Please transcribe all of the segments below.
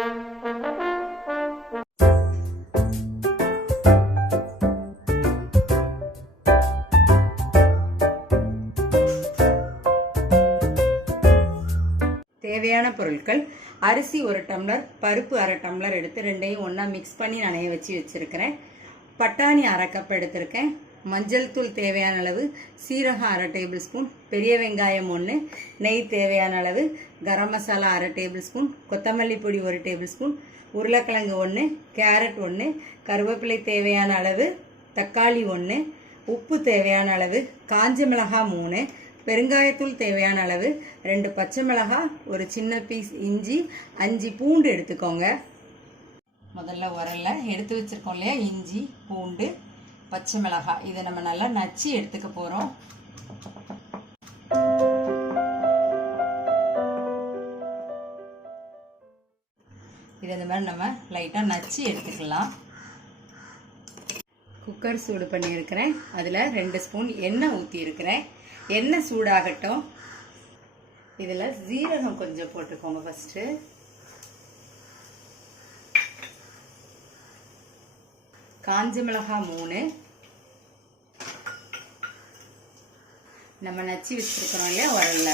தேவையான பொருட்கள் அரிசி 1 டம்ளர், பருப்பு 1/2 டம்ளர் எடுத்து ரெண்டையும் ஒன்றா மிக்ஸ் பண்ணி நனைய வச்சுருக்கிறேன். பட்டாணி 1/2 கப் எடுத்திருக்கேன். மஞ்சள் தூள் தேவையான அளவு, சீரகம் 1/2 டேபிள் ஸ்பூன், பெரிய வெங்காயம் 1, நெய் தேவையான அளவு, கரம் மசாலா 1/2 டேபிள் ஸ்பூன், கொத்தமல்லி பொடி 1 டேபிள் ஸ்பூன், உருளைக்கிழங்கு 1, கேரட் 1, கருவேப்பிலை தேவையான அளவு, தக்காளி 1, உப்பு தேவையான அளவு, காஞ்ச மிளகாய் 3, பெருங்காயத்தூள் தேவையான அளவு, 2 பச்சை மிளகாய், ஒரு சின்ன பீஸ் இஞ்சி, 5 பூண்டு எடுத்துக்கோங்க. முதல்ல உரல்ல எடுத்து வச்சிருக்கோம் இல்லையா, இஞ்சி, பூண்டு, பச்சை மிளகாய், இதை நம்ம நல்லா நச்சு எடுத்துக்க போறோம். இதை இந்த மாதிரி நம்ம லைட்டா நச்சு எடுத்துக்கலாம். குக்கர் சூடு பண்ணியிருக்கிறேன். அதில் 2 ஸ்பூன் எண்ணெய் ஊற்றி இருக்கிறேன். எண்ணெய் சூடாகட்டும். இதில் ஜீரகம் கொஞ்சம் போட்டுக்கோங்க. ஃபஸ்ட்டு காஞ்ச மிளகாய் 3, நம்ம நச்சு வச்சுருக்கிறோம் இல்லையா உரல்ல,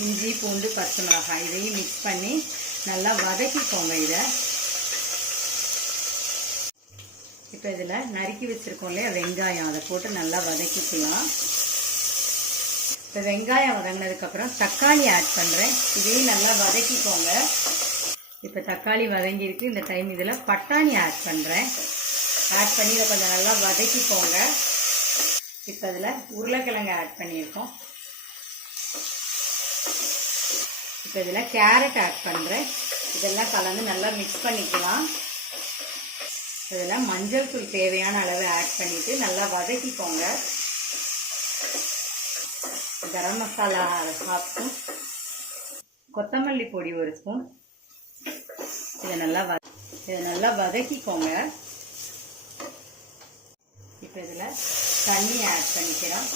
இஞ்சி, பூண்டு, பச்சை மிளகாய், இதையும் மிக்ஸ் பண்ணி நல்லா வதக்கிக்கோங்க. இதை இப்போ இதில் நறுக்கி வச்சுருக்கோம் இல்லையா வெங்காயம், அதை போட்டு நல்லா வதக்கிக்கலாம். இப்போ வெங்காயம் வதங்கினதுக்கப்புறம் தக்காளி ஆட் பண்ணுறேன். இதையும் நல்லா வதக்கிக்கோங்க. இப்போ தக்காளி வதங்கியிருக்கு. இந்த டைம் இதில் பட்டாணி ஆட் பண்ணுறேன். ஆட் பண்ணி இதை கொஞ்சம் நல்லா வதக்கிக்கோங்க. இப்போ இதில் உருளைக்கிழங்கு ஆட் பண்ணியிருக்கோம். இப்போ இதில் கேரட் ஆட் பண்ணுறேன். இதெல்லாம் கலந்து நல்லா மிக்ஸ் பண்ணிக்கலாம். இதில் மஞ்சள் தூள் தேவையான அளவு ஆட் பண்ணிவிட்டு நல்லா வதக்கிக்கோங்க. கரம் மசாலா 1/2 ஸ்பூன், கொத்தமல்லி பொடி 1 ஸ்பூன், இதை நல்லா வதக்கிக்கோங்க. இப்போ இதில் தண்ணி ஆட் பண்ணிக்கிறோம்.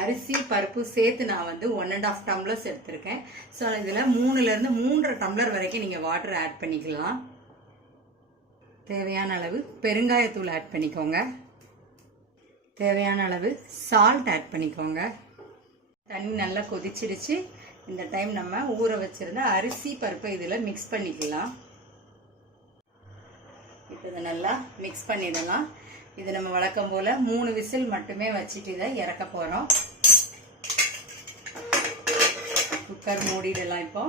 அரிசி பருப்பு சேர்த்து நான் 1.5 டம்ளர்ஸ் எடுத்திருக்கேன். ஸோ இதில் 3லேருந்து 3.5 டம்ளர் வரைக்கும் நீங்கள் வாட்டர் ஆட் பண்ணிக்கலாம். தேவையான அளவு பெருங்காயத்தூள் ஆட் பண்ணிக்கோங்க. தேவையான அளவு சால்ட் ஆட் பண்ணிக்கோங்க. தண்ணி நல்லா கொதிச்சிடுச்சு. இந்த டைம் நம்ம ஊற வச்சிருந்த அரிசி பருப்பை இதில் மிக்ஸ் பண்ணிக்கலாம். இப்போ இதை நல்லா மிக்ஸ் பண்ணிடலாம். இது நம்ம வழக்கம் போல் 3 விசில் மட்டுமே வச்சுட்டு இதை இறக்க போகிறோம். குக்கர் மூடிடலாம். இப்போ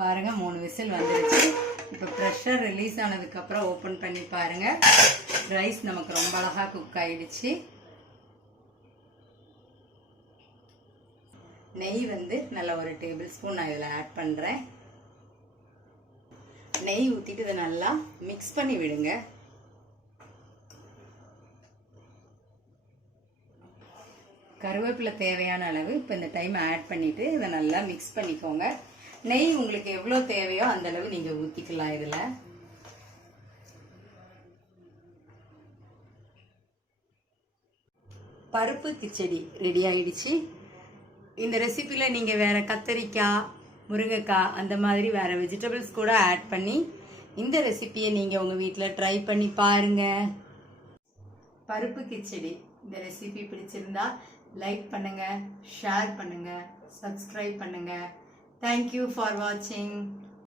பாருங்க 3 விசில் வந்துடுச்சு. இப்போ ப்ரெஷர் ரிலீஸ் ஆனதுக்கப்புறம் ஓப்பன் பண்ணி பாருங்க. ரைஸ் நமக்கு ரொம்ப அழகாக குக் ஆயிடுச்சு. நெய் நல்ல 1 டேபிள் ஸ்பூன் நான் இதில் ஆட் பண்ணுறேன். நெய் ஊற்றிட்டு இதை நல்லா மிக்ஸ் பண்ணி விடுங்க. கருவேப்பிலை தேவையான அளவு இப்போ இந்த டைம் ஆட் பண்ணிவிட்டு இதை நல்லா மிக்ஸ் பண்ணிக்கோங்க. நெய் உங்களுக்கு எவ்வளோ தேவையோ அந்த அளவு நீங்கள் ஊற்றிக்கலாம். இதில் பருப்பு கிச்சடி ரெடி ஆயிடுச்சு. இந்த ரெசிபியில் நீங்கள் வேறு கத்தரிக்காய், முருங்கைக்காய் அந்த மாதிரி வேறு வெஜிடபிள்ஸ் கூட ஆட் பண்ணி இந்த ரெசிபியை நீங்கள் உங்கள் வீட்டில் ட்ரை பண்ணி பாருங்கள். பருப்பு கிச்சடி இந்த ரெசிபி பிடிச்சிருந்தா லைக் பண்ணுங்கள், ஷேர் பண்ணுங்கள், சப்ஸ்கிரைப் பண்ணுங்கள். Thank you for watching.